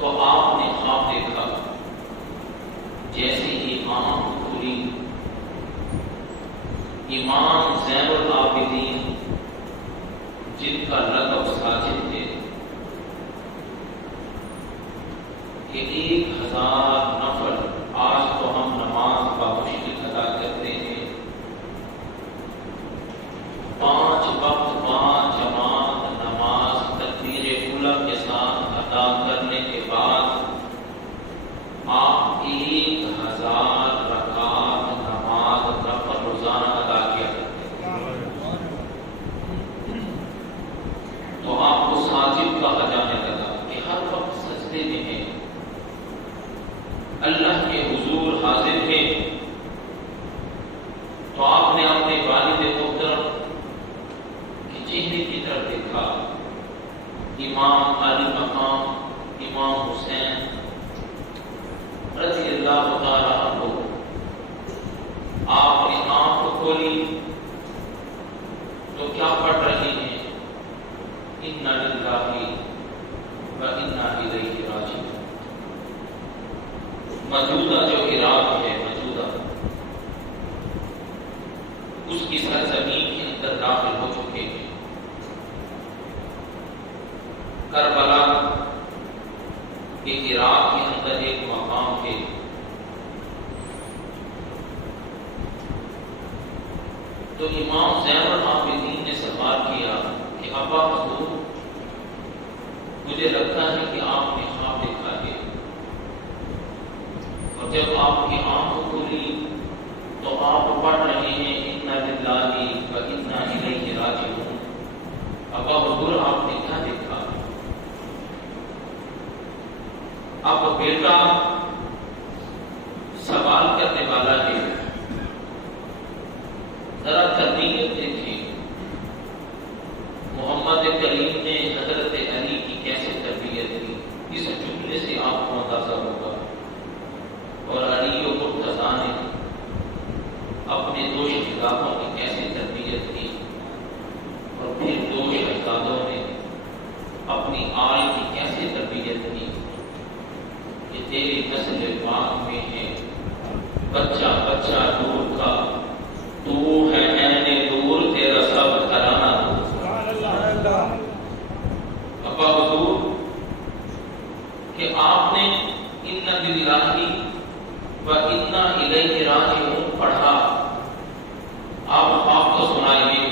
تو آپ نے خواب دیکھا، جیسے ہی آنکھ کھلی امام زین العابدین جن کا لقب ساجد تھے کہ 1000 نفل آج تو ہم نماز کا مشکل ادا کرتے ہیں، 5 وقت 5 جماعت نماز تکبیر اولیٰ کے ساتھ ادا کرنے کے بعد آپ 1000 رکعت نماز نفل روزانہ ادا کیا کرتے ہیں۔ تو آپ کو ساجد کہا جانے لگا کہ ہر وقت سجدے میں ہیں، اللہ کے حضور حاضر ہیں۔ تو آپ نے اپنے والد محترم کے چہرے کی طرف دیکھا، امام علی مقام امام حسین رضی اللہ تعالیٰ عنہ، آپ نے آنکھ کھولی تو کیا پڑھ رہی ہیں؟ انا للہ و انا الیہ راجعون۔ موجودہ جو عراق ہے، موجودہ اس کی سرزمین کے اندر داخل ہو چکے ہیں۔ کربلا کے عراق کے اندر ایک مقام ہے، تو امام زین العابدین نے سوال کیا کہ ابا حضور، مجھے لگتا ہے کہ آپ نے خواب دیکھا ہے، اور جب آپ کی آنکھ کھلی تو آپ پڑھ رہے ہیں انا للہ و انا الیہ راجعون۔ ابا حضور، آپ نے کیا دیکھا؟ اب بیٹا سوال کرنے والا ہے، ذرا تربیت دیکھیں محمد کریم نے حضرت علی کی کیسے تربیت کی، اس جملے سے آپ کو اندازہ ہوگا۔ اور علی و مرتضیٰ نے اپنے 2 شہزادوں کی کیسے تربیت کی، اور پھر 2 شہزادوں نے اپنی آل کی کیسے تربیت کی کہ تیری نسل پاک میں ہے بچہ بچہ نور کا، تو ہے عین نور، تیرا سب گھرانہ نور۔ ابا حضور کہ آپ نے انا للہ و انا الیہ راجعون پڑھا، آپ خواب کو سنائیے۔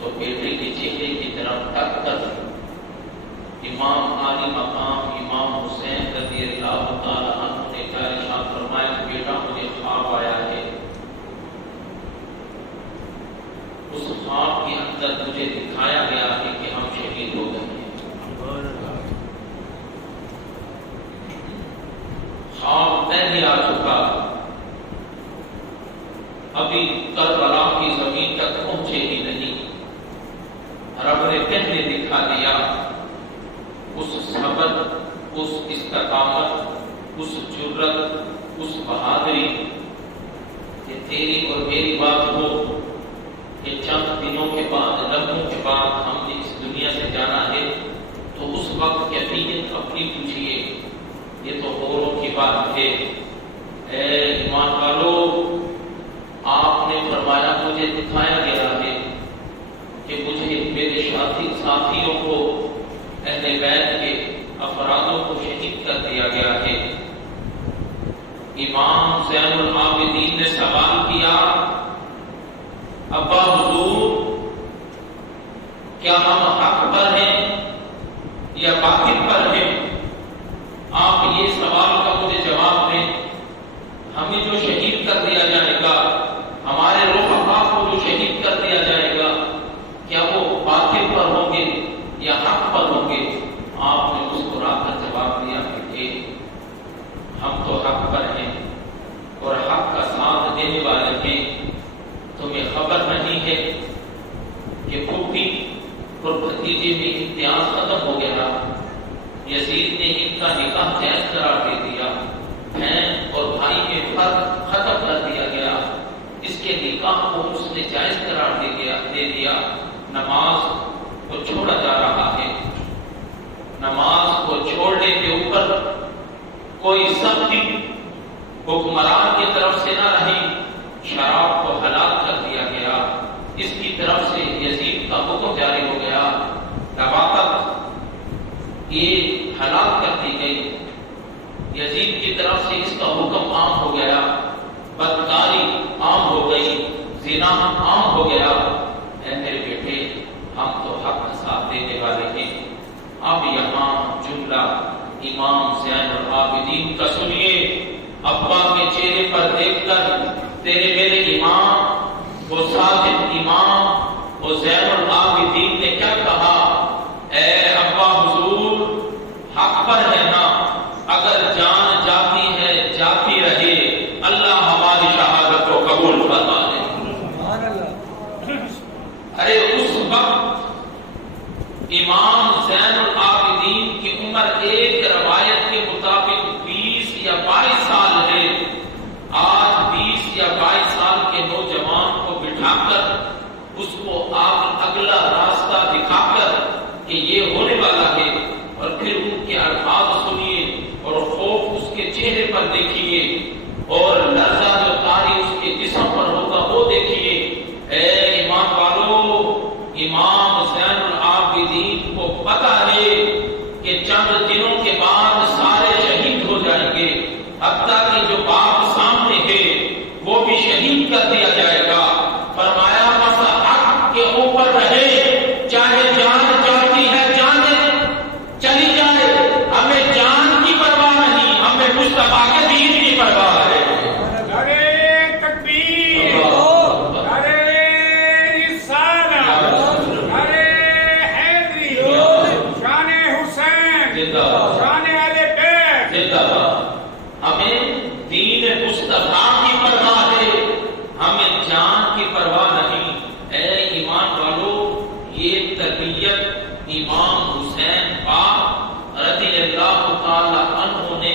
تو بیٹے کے چہرے کی طرف تک کر امام علی مقام امام حسین رضی اللہ تعالیٰ عنہ نے کیا ارشاد فرمایا کہ بیٹا مجھے خواب آیا ہے، اس خواب کے اندر مجھے دکھایا گیا ہے کہ ہم شہید ہو گئے ہیں۔ خواب پہلے آ چکا، ابھی کربلا کی زمین تک پہنچے ہی نہیں، رب نے پہلے دکھا دیا اس صبر، اس استقامت، اس جرت، اس بہادری کہ تیری اور میری بات ہو کہ چند دنوں کے بعد، لمحوں کے بعد ہم نے اس دنیا سے جانا ہے، تو اس وقت کیفیت اپنی پوچھیے، یہ تو اوروں کی بات ہے۔ اے ایمان والو، آپ نے فرمایا مجھے دکھایا گیا ہے کہ مجھے میرے ساتھیوں کو، اہل بیت کے افرادوں کو شہید کر دیا گیا ہے۔ امام زین العابدین نے سوال کیا، ابا حضور کیا ہم حق پر ہیں یا باطل پر ہیں؟ آپ یہ سوال کا مجھے جواب دیں۔ ہمیں جو شہید کر دیا جائے گا، ہمارے رفقا کو جو شہید کر دیا جائے گا، کیا وہ باطل پر ہوں گے یا حق پر ہوں گے؟ آپ نے مسکرا کر جواب دیا کہ ہم تو حق پر ہیں اور حق کا ساتھ دینے والے ہیں۔ تمہیں خبر نہیں ہے کہ پھوپھی اور بھتیجے میں امتیاز ختم ہو گیا، یزید نے ان کا نکاح جائز قرار دے دیا، بہن اور بھائی میں فرق ختم کر دیا گیا، اس کے نکاح کو اس نے جائز قرار دے دیا۔ نماز کو چھوڑا جا رہا ہے، نماز کو چھوڑنے کے اوپر کوئی سختی حکمران کی طرف سے نہ رہی، شراب کو حلال کر دیا گیا، اس کی طرف سے یزید کا حکم جاری ہو گیا، لواطت یہ حلال کر دی گئی، یزید کی طرف سے اس کا حکم عام ہو گیا، بدکاری عام ہو گئی، زنا عام ہو گیا۔ اے میرے بیٹے، ہم تو حق کا ساتھ دینے والے ہیں۔ اب یہاں جملہ امام زین العابدین کا سنیے، ابا کے چہرے پر دیکھ کر تیرے میرے امام، وہ صادق امام، وہ زین العابدین نے کیا کہا؟ اے ابا حضور، حق پر ہے نا، اگر جان جاتی ہے جاتی رہے، اللہ ہماری شہادت کو قبول فرما لے۔ ارے اس وقت امام زین العابدین کی عمر ایک روایت کے مطابق 20 یا 22 سال ہے۔ آج 20 یا 22 سال کے نوجوان کو بٹھا کر اس کو اگلا راستہ دکھا کر کہ یہ ہونے والا ہے، اور پھر ان کے الفاظ سنیے اور خوف اس کے چہرے پر دیکھیے اور لرزہ جو طاری اس کے جسم پر ہوگا وہ دیکھیے۔ اے ایمان والو، امام زین العابدین کو پتہ ہے کہ چند دنوں کے بعد سارے شہید ہو جائیں گے، حتیٰ کہ جو باپ سامنے ہے وہ بھی شہید کر دیا جائے گا۔ فرمایا بس حق کے اوپر رہے، چاہے جان جاتی ہے جانے چلی جائے، ہمیں جان کی پرواہ نہیں، ہمیں مصطفیٰ کے دین کی پرواہ ہے۔ ہمیں دین مصطفیٰ کی پرواہ ہے، ہمیں جان کی پرواہ نہیں۔ اے ایمان والو، یہ تربیت امام حسین پاک رضی اللہ تعالی عنہ نے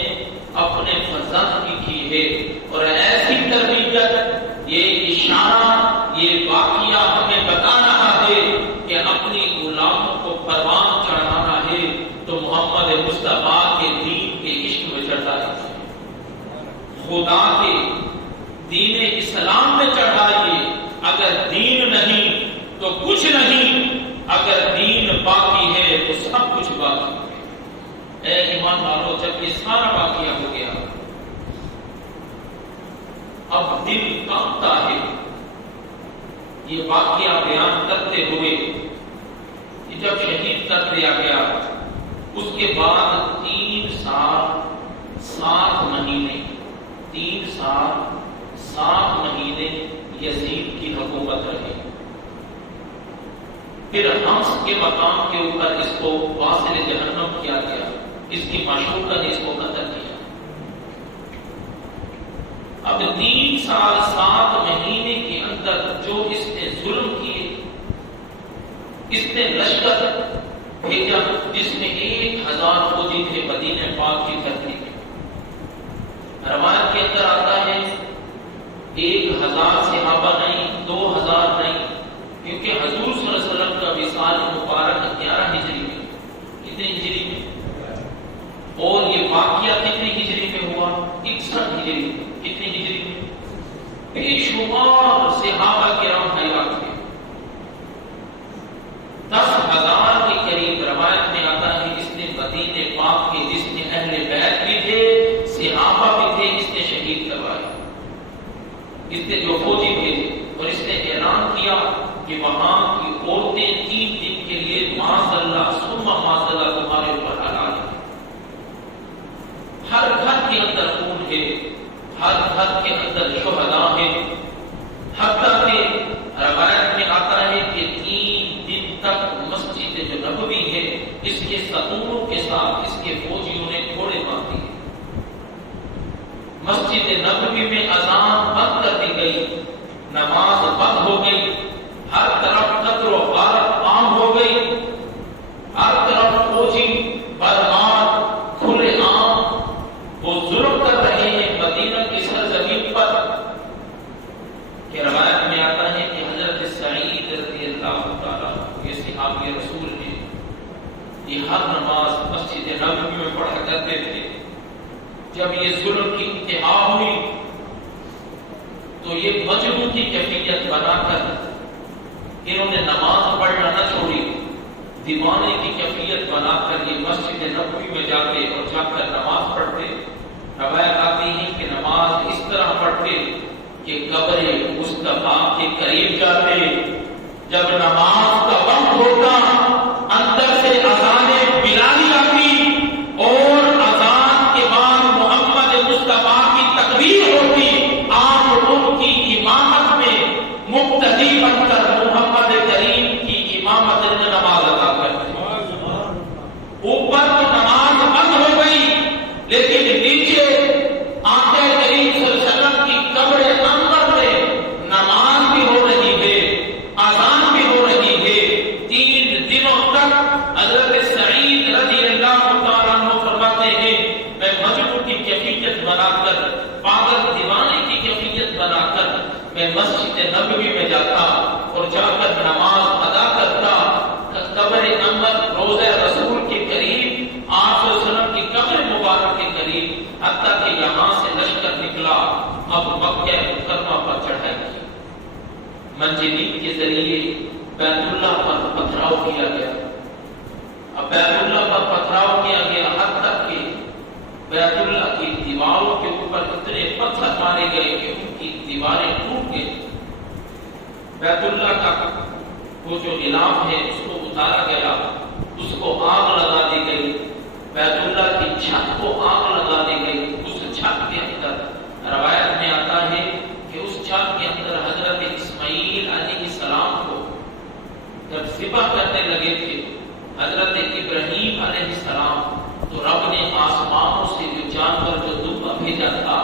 اپنے فرزند کی ہے، اور ایسی تربیت، یہ اشارہ، یہ واقعہ ہمیں بتا رہا ہے کہ اپنی غلاموں کو پروان چڑھانا ہے تو محمد مصطفیٰ کے دین کے عشق میں چڑھائیے، خدا کے دین اسلام میں چڑھائیے۔ اگر دین نہیں تو کچھ نہیں، اگر دین باقی ہے تو سب کچھ باقی ہے۔ اے ایمان والو، جب یہ سارا واقعہ ہو گیا، اب دل کانپتا ہے یہ واقعہ بیان کرتے ہوئے کہ جب شہید کر دیا گیا، اس کے بعد 3 سال 7 مہینے 3 سال 7 مہینے یزید کی حکومت رہی۔ پھر حمص کے مقام کے اوپر اس کو واصل جہنم کیا گیا، اس کی معشوقہ نے اس کو قتل کیا۔ اب 3 سال 7 مہینے کے اندر جو اس نے ظلم کیے، اس نے لشکر بھیجا جس میں 1000 فوجی تھے مدینہ پاک کی دھرتی میں۔ روایت کے اندر آتا ہے 1000 صحابہ نہیں، 2000 نہیں، کیونکہ حضور صلی اللہ علیہ وسلم کا وصال مبارک 11 ہجری میں، کتنے ہجری میں، اور یہ واقعہ کتنے ہجری میں ہوا؟ 61 ہجری میں۔ کتنے ہجری میں؟ بے شمار صحابہ کرام حیات تھے، 10,000 کے قریب۔ روایت میں آتا ہے اس نے مدینہ پاک کے جس نے اہل بیت بھی تھے، صحابہ بھی تھے، اس نے شہید کروائے، اس نے جو فوجی بھیجے، اور اس نے اعلان کیا کہ وہاں کی عورتیں 3 دن کے لیے معاذ اللہ ثم معاذ اللہ تمہارے اوپر حلال ہیں۔ ہر گھر کے اندر خون ہے، ہر گھر کے اندر شہداء ہیں، حتیٰ کہ روایت میں آتا ہے کہ 3 دن تک مسجد جو نبوی ہے اس کے ستونوں کے ساتھ اس کے فوجیوں نے گھوڑے مار دیے۔ مسجد نبوی میں اذان بند کر دی گئی، نماز بند ہو گئی، ہر طرف قتل و غارت عام ہو گئی، ہر طرف فوجی برمار کھلے عام وہ ظلم کر رہے ہیں مدینہ کی سرزمین پر۔ کہ روایت میں آتا ہے کہ حضرت سعید رضی اللہ تعالیٰ، یہ صحابی رسول ہیں، یہ ہر نماز مسجد نبوی میں پڑھا کرتے تھے، جب یہ ظلم کی انتہا ہوئی تو یہ مجنون کی کیفیت بنا کر انہوں نے نماز پڑھنا نہ چھوڑی، دیوانے کی کیفیت بنا کر یہ مسجد نبوی میں جاتے اور جا کر نماز پڑھتے۔ روایت آتی ہے کہ نماز اس طرح پڑھتے کہ قبر مصطفیٰ کے قریب جاتے، جب نماز کا وقت ہوتا اندر سے اذان بلالی آتی اور اذان کے بعد محمد مصطفیٰ کی تکبیر ہوتی، آپ ان کی امامت میں مقتدی بن کر محمد کریم کی امامت میں نماز ادا کرتے۔ اوپر تو نماز بند ہو گئی، لیکن نیچے آقا کریم صلی اللہ علیہ وسلم کی قبر انور میں نماز بھی ہو رہی ہے، اذان بھی ہو رہی ہے۔ 3 دنوں تک حضرت سعید رضی اللہ تعالیٰ عنہ فرماتے ہیں میں مجنون کی کیفیت بنا کر، پاگل دیوانے کی کیفیت بنا کر میں مسجد نبوی میں جاتا اور جا کر نماز ادا کرتا، قبر انور روضہ رسول کے قریب، آپ صلی اللہ علیہ وسلم کی قبر مبارک کے قریب، حتیٰ کہ یہاں سے لشکر نکلا، اب مکہ مکرمہ پر چڑھائی کی، منجنیق کے ذریعے بیت اللہ پر پتھراؤ کیا گیا۔ اب بیت اللہ پر پتھراؤ کیا گیا، حتیٰ کہ بیت اللہ کی دیواروں کے اوپر اتنے پتھر مارے گئے کہ ان کی دیواریں ٹوٹ گئی۔ بیت اللہ کا وہ جو غلاف ہے اس کو اتارا گیا، اس کو آگ لگا دی گئی، بیت اللہ کی چھت کو آگ لگا دی گئی۔ اس چھت کے اندر روایت میں آتا ہے کہ اس چھت کے اندر حضرت اسماعیل علیہ السلام کو جب ذبح کرنے لگے تھے، حضرت ابراہیم علیہ السلام، تو رب نے آسمانوں سے جو جانور جو دبا بھیجا تھا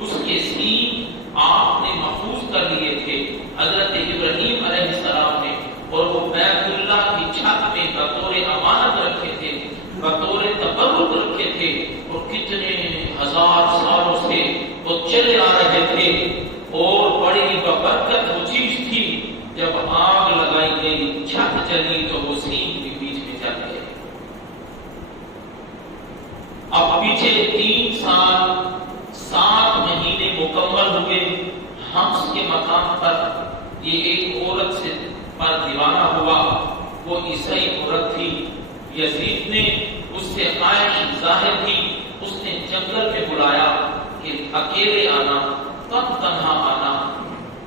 اس کے سینگ آپ نے محفوظ کر لیے تھے حضرت ابراہیم علیہ السلام نے، اور وہ بیت اللہ کی چھت میں بطور امانت رکھے تھے، بطور تبرک رکھے تھے، اور کتنے ہزار سالوں سے وہ چلے آ رہے تھے، اور بڑی ببرکت وہ چیز تھی۔ جب آگ لگائی گئی، چھت جلی تو وہ سینگ بھی بیچ میں جل گئے۔ اب پیچھے 3 سال 7 مہینے مکمل ہوئے، حمص کے مقام پر یہ ایک عورت سے پر دیوانہ ہوا، وہ عیسائی عورت تھی۔ یزید نے اس سے خواہش ظاہر کی، اس نے جنگل میں بلایا کہ اکیلے آنا، کب تنہا آنا،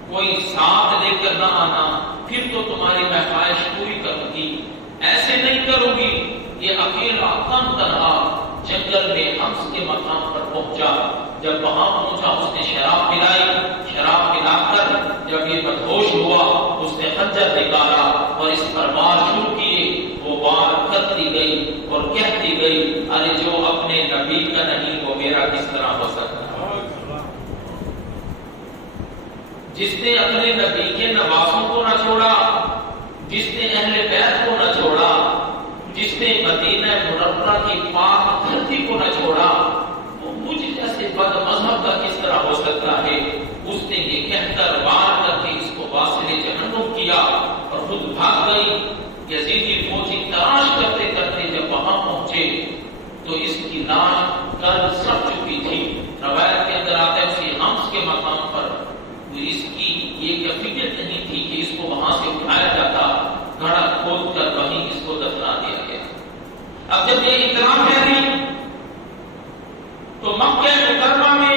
کوئی ساتھ لے کر نہ آنا، پھر تو تمہاری میں خواہش پوری کروں گی، ایسے نہیں کروں گی۔ یہ اکیلا کم تنہا جنگل میں حمص کے مقام پر پہنچا۔ جب وہاں پہنچا اس نے شراب پلائی، شراب پلا کر جب یہ بدہوش ہوا اس نے خنجر نکالا اور اس پر وار شروع کیے۔ وہ وار کرتی گئی اور کہتی گئی ارے جو اپنے نبی کا نہیں وہ میرا کس طرح ہو سکتا ہے؟ جس نے اپنے نبی کے نواسوں کو نہ چھوڑا، جس نے اہل بیت کو نہ چھوڑا، جس نے مدینہ منورہ کی پاک دھرتی کو نہ چھوڑا، وہ مجھ جیسے بد مذہب کا کس طرح ہو سکتا ہے؟ اس نے یہ کہہ کر وار کر کے اس کو واصل جہنم کیا اور خود بھاگ گئی۔ یزیدی فوجی تلاش کرتے کرتے جب وہاں پہنچے تو اس کی لاش گرد سڑ چکی تھی۔ روایت کے اندر آتا ہے اسی حمص کے مقام پر اس کی یہ کیفیت نہیں تھی کہ اس کو وہاں سے اٹھایا جاتا، گڑھا کھود کر وہیں اس کو دفنا دیا گیا۔ اب جب یہ اطلاع پھیلی تو مکہ مکرمہ میں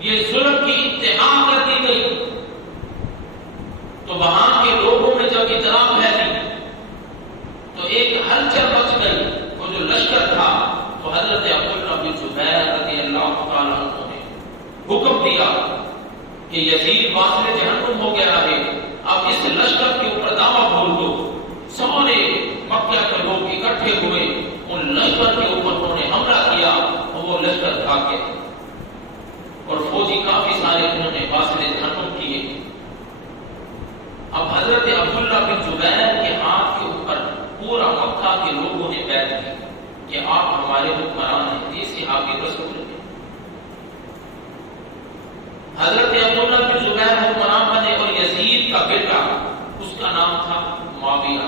یہ ظلم کی انتہا کر دی گئی، تو وہاں کے لوگوں میں جب اطلاع پھیلی تو ایک ہلچل مچ گئی۔ وہ جو لشکر تھا تو حضرت عبداللہ بن زبیر رضی اللہ تعالیٰ عنہ نے حکم دیا کہ یزید واصل جہنم ہو گیا ہے، اب اس لشکر کے اوپر دعویٰ بول دو۔ سارے مکہ کے لوگ اکٹھے ہوئے، ان لشکر کے اوپر انہوں نے حملہ کیا اور وہ لشکر بھاگ گئے، اور فوجی کافی سارے انہوں نے واصل جہنم کیے۔ اب حضرت عبداللہ بن زبیر کے ہاتھ کے اوپر پورا مکہ کے لوگوں نے بیعت کی کہ آپ ہمارے حکمران ہیں، یہ صحابی رسول ہیں۔ حضرت عبداللہ بن زبیر حکمران بنے اور یزید کا بیٹا اس کا نام تھا معاویہ۔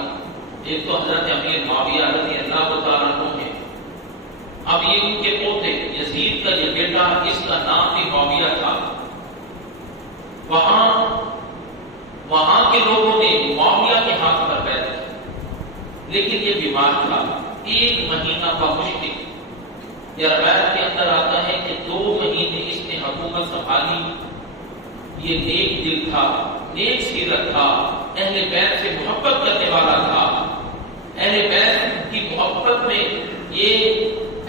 ایک تو حضرت امیر معاویہ رضی اللہ تعالیٰ عنہ ہے۔ اب یہ ان کے پوتے یزید کا یہ بیٹا، اس کا نام بھی معاویہ تھا، وہاں کے لوگوں نے معاویہ کے ہاتھ پر بیعت کی، لیکن یہ بیمار تھا، 1 مہینہ کا مشکل، یا روایت کے اندر آتا ہے کہ 2 مہینے اس نے حکومت سنبھالی۔ یہ نیک دل تھا، نیک سیرت تھا، اہل بیت سے محبت کرنے والا تھا، اہل بیت کی محبت میں یہ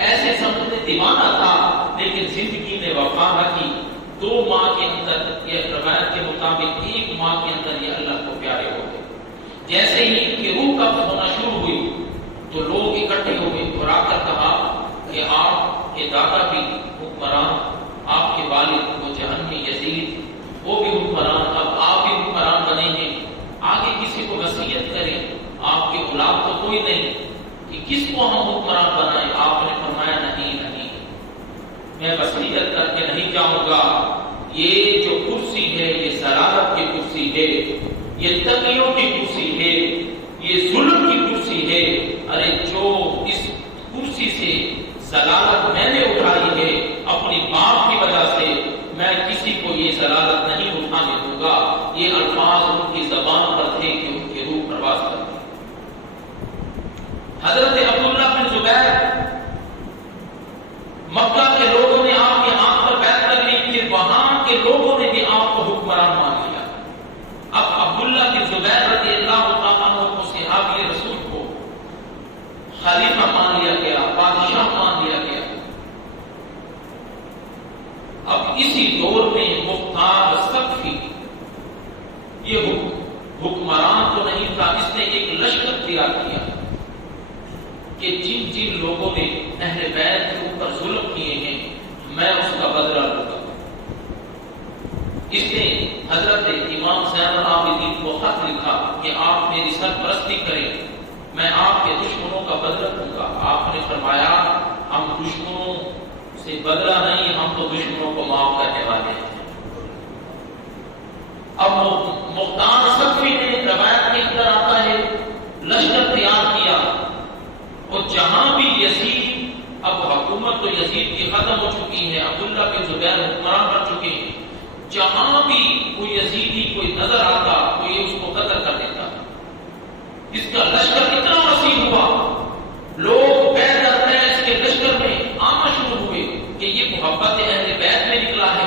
ایسے سمجھنے دیوانہ تھا، لیکن زندگی میں وفا نہ کی۔ 2 ماہ کے اندر، یہ روایت کے مطابق 1 ماہ کے اندر یہ اللہ کو پیارے ہو گئے۔ جیسے ہی ان کی روح قبض ہونا شروع ہوئی تو لوگ اکٹھے ہو گئے اور آ کر کہا کہ آپ کے دادا بھی حکمران، آپ کے والد وہ جہنمی یزید وہ بھی حکمران، اب آپ بھی حکمران بنے ہیں، آگے کسی کو وصیت کریں، آپ کے اولاد تو کوئی نہیں کہ کس کو ہم حکمران بنائیں۔ آپ نے فرمایا نہیں، میں وصیت کر کے نہیں جاؤں گا، یہ جو کرسی ہے یہ ضلالت کی کرسی ہے، یہ تقیوں کی کرسی ہے، یہ ظلم کی کرسی ہے۔ ارے جو اس کرسی سے ضلالت میں نے اٹھائی ہے اپنی باپ کی وجہ سے، میں کسی کو یہ ضلالت نہیں اٹھانے دوں گا۔ یہ الفاظ ان کی زبان پر تھے کہ ان کی روح پرواز کرتی۔ حضرت عبداللہ بن زبیر، مکہ کے لوگوں نے آپ کے ہاتھ پر بیعت کر لی، پھر وہاں کے لوگوں نے بھی آپ کو حکمران مان لیا۔ اب عبداللہ بن زبیر رضی اللہ تعالیٰ عنہ کو صحابی رسول کو خلیفہ مان لیا گیا، بادشاہ مان لیا گیا۔ اب اسی دور میں مختار ثقفی، یہ حکمران تو نہیں تھا، اس نے ایک لشکر تیار کیا کہ جن جن لوگوں نے اہل بیت کے اوپر ظلم کیے ہیں میں اس کا بدلہ لوں گا۔ اس نے حضرت امام زین العابدین کو خط لکھا کہ آپ میری سرپرستی کریں، میں آپ کے دشمنوں کا بدلہ لوں گا۔ آپ نے فرمایا ہم دشمنوں سے بدلہ نہیں، ہم تو دشمنوں کو معاف کرنے والے ہیں۔ اب مختار ثقفی نے، روایت کے اندر آتا ہے، لشکر تیار کیا، اور جہاں بھی یزید، اب حکومت تو یزید کی ختم ہو چکی ہے، عبداللہ بن زبیر حکمران بن چکے ہیں، جہاں بھی کوئی یزیدی کوئی نظر آتا کوئی اس کو قتل کر دیتا۔ اس کا لشکر اتنا وسیع ہوا، لوگ بیعت میں اس کے لشکر میں آنا شروع ہوئے کہ یہ محبت اہل بیت میں نکلا ہے،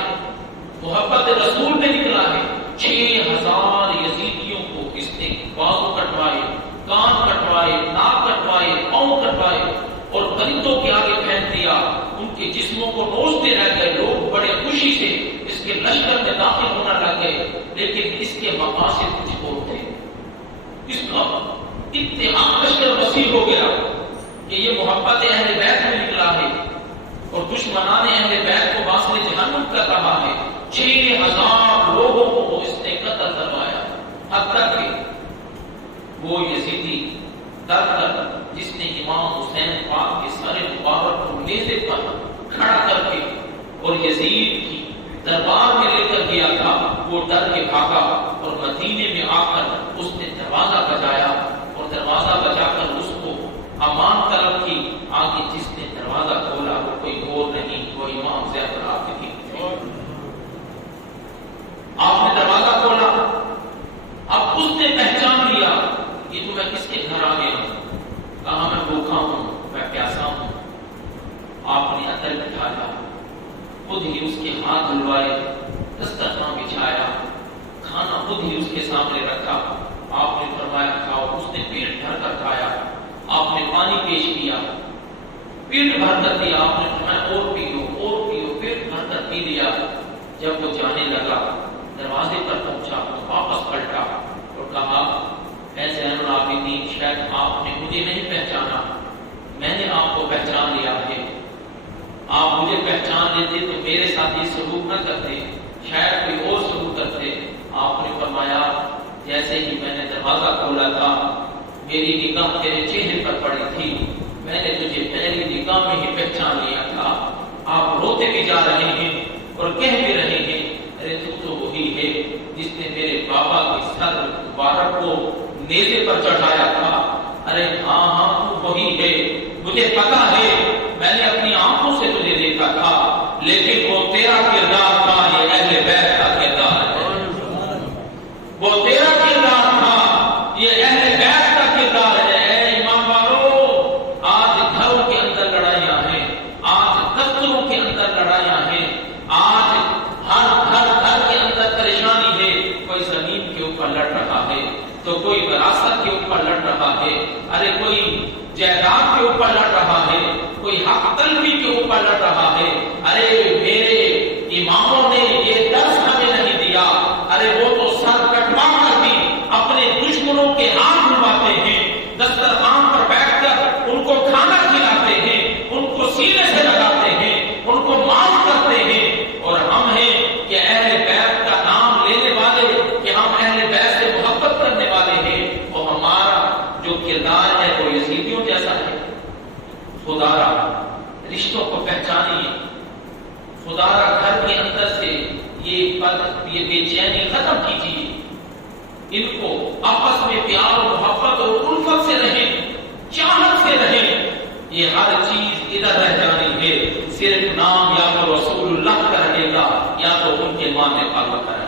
محبت رسول میں نکلا ہے۔ 6000 یزیدیوں کو اس نے بازو کٹوائے، کان کٹوائے، ناک کٹوائے، پاؤں کٹوائے اور پرندوں کے آگے پھینک دیا، ان کے جسموں کو نوچتے رہ گئے۔ لوگ بڑے خوشی سے اس کے لشکر میں داخل ہونا لگ گئے، لیکن اس کے مقاصد کچھ اور تھے۔ اس کا اتنا لشکر وسیع ہو گیا کہ یہ محبت اہل بیت میں نکلا ہے اور دشمنان اہل بیت کو واسطے جہنم کر رہا ہے۔ 6000 لوگوں کو اس نے قتل کروایا، حتیٰ کہ وہ یزیدی در جس نے امام حسین پاک کے سارے مبارک کو نیزے پر کھڑا کر کے اور یزید کی دربار میں لے کر گیا تھا، وہ ڈر کے بھاگا اور مدینے میں آ کر اس نے دروازہ بجایا اور دروازہ بجا کر اس کو امان طلب کی۔ آگے جس نے دروازہ کھولا وہ کوئی اور نہیں، وہ امام زین العابدین تھے۔ آپ نے دروازہ کھولا، اب اس نے پہچان لیا کہ تو میں کس کے گھر آ گیا ہوں، کہا میں بھوکا ہوں، میں پیاسا ہوں۔ آپ نے عطر بٹھایا، خود ہی اس کے ہاتھ دھلوائے، دسترخوان بچھایا، کھانا خود ہی اس کے سامنے رکھا۔ آپ نے فرمایا کھاؤ، اس نے پیٹ بھر کر کھایا۔ آپ نے پانی پیش کیا، پیٹ بھر کر دیا۔ آپ نے فرمایا اور پی لو، اور پیو، پیٹ بھر کر پی لیا۔ جب وہ جانے لگا دروازے پر پہنچا تو واپس پلٹا اور کہا اے زین العابدین، شاید آپ نے مجھے نہیں پہچانا، میں نے آپ کو پہچان لیا ہے۔ آپ مجھے پہچان لیتے تو میرے ساتھ یہ سلوک نہ کرتے، شاید کوئی اور سلوک کرتے۔ آپ نے فرمایا جیسے ہی میں نے دروازہ کھولا تھا میری نگاہ تیرے چہرے پر پڑی تھی، میں نے تجھے پہلی نگاہ میں ہی پہچان لیا تھا۔ آپ روتے بھی جا رہے ہیں اور کہہ بھی رہے ہیں ارے تو وہی ہے جس نے میرے بابا کے سر مبارک کو نیزے پر چڑھایا تھا۔ ارے ہاں تو وہی ہے، مجھے پتا ہے، میں میں نے اپنی آنکھوں سے تجھے دیکھا تھا، لیکن وہ تیرا کردار تھا، یہ اہل بیت کا کردار ہے۔ وہ تیرا کردار تھا، یہ اہل بیت کا کردار ہے۔ اے ایمان والو، آج گھروں کے اندر لڑائیاں ہیں، آج دفتروں کے اندر لڑائیاں ہیں، آج ہر گھر کے اندر پریشانی ہے۔ کوئی زمین کے اوپر لڑ رہا ہے تو کوئی وراثت کے اوپر لڑ رہا ہے، ارے کوئی جائیداد کے اوپر لڑ رہا ہے، کوئی حق طلبی کے اوپر لڑ رہا ہے۔ ارے میرے اماموں نے یہ درس ہمیں نہیں دیا، ارے وہ تو سر کٹوا کر بھی اپنے دشمنوں کے ہاتھ دھلواتے ہیں، دسترخوان پر بیٹھ کر ان کو کھانا کھلاتے ہیں، ان کو سینے سے لگاتے ہیں، ان کو معاف کرتے ہیں، اور ہم ہیں کہ اہل بیت کا نام لینے والے، کہ ہم اہل بیت سے محبت کرنے والے ہیں، اور ہمارا جو کردار ہے وہ یزیدیوں جیسا ہے۔ خدا را رشتوں کو پہچانیے، خدا را گھر کے اندر سے یہ بے چینی ختم کیجیے، ان کو آپس میں پیار و محبت اور الفت سے رہیں، چاہت سے رہیں۔ یہ ہر چیز ادھر رہ جانی ہے، صرف نام یا تو رسول اللہ کا رہے گا یا تو ان کے ماننے والوں کا